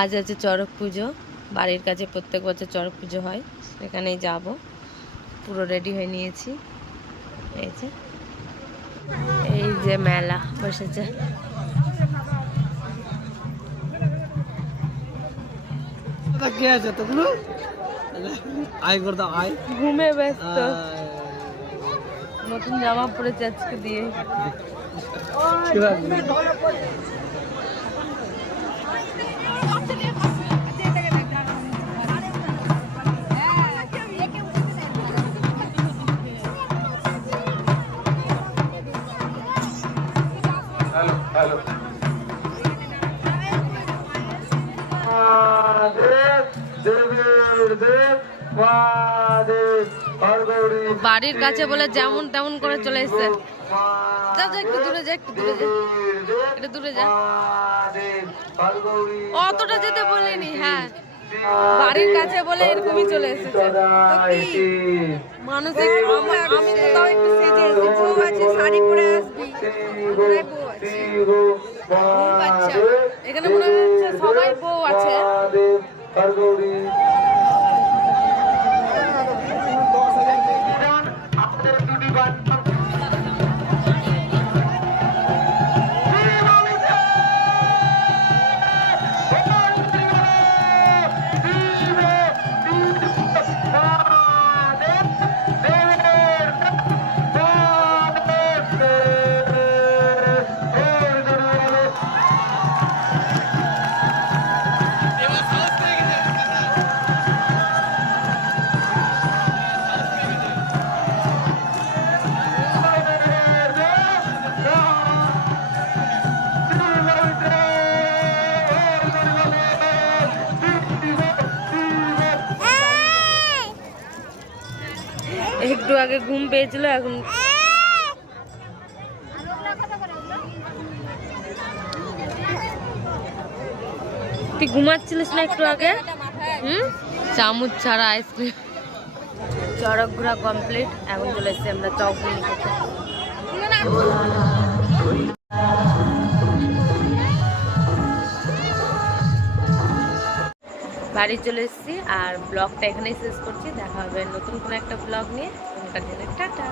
আজ আছে চড়ক পুজো। বাড়ির কাছে প্রত্যেক বছর চড়ক পুজো হয়, সেখানেই যাব। পুরো রেডি হয়ে নিয়েছি। এই যে মেলা বসেছে। ঘুমে ব্যস্ত। নতুন জামা পরেছে আজকে দিয়ে। বাড়ির কাছে বলে যেমন তেমন করে চলে এসছে। যা যা, একটু দূরে যা, একটু দূরে যা, একটু দূরে যা। অতটা যেতে বলিনি। হ্যাঁ, বাড়ির কাছে বলে এরকমই চলে এসেছে। মানুষ আমি তো তাও একটু সেজে এসেছি। আছে শাড়ি পরে আসবি, এখানে মনে হচ্ছে সবাই বউ আছে। একটু আগে ঘুম পেয়েছিল, এখন তুই ঘুমাচ্ছিলিস না একটু আগে? চামচ ছাড়া আইসক্রিম। চড়ক ঘোরা কমপ্লিট। এখন চলে এসছি আমরা চকগুলি খেতে। বাড়ি চলে এসেছি আর ব্লগটা এখানেই শেষ করছি। দেখা হবে নতুন কোনো একটা ব্লগ নিয়ে। টাটা।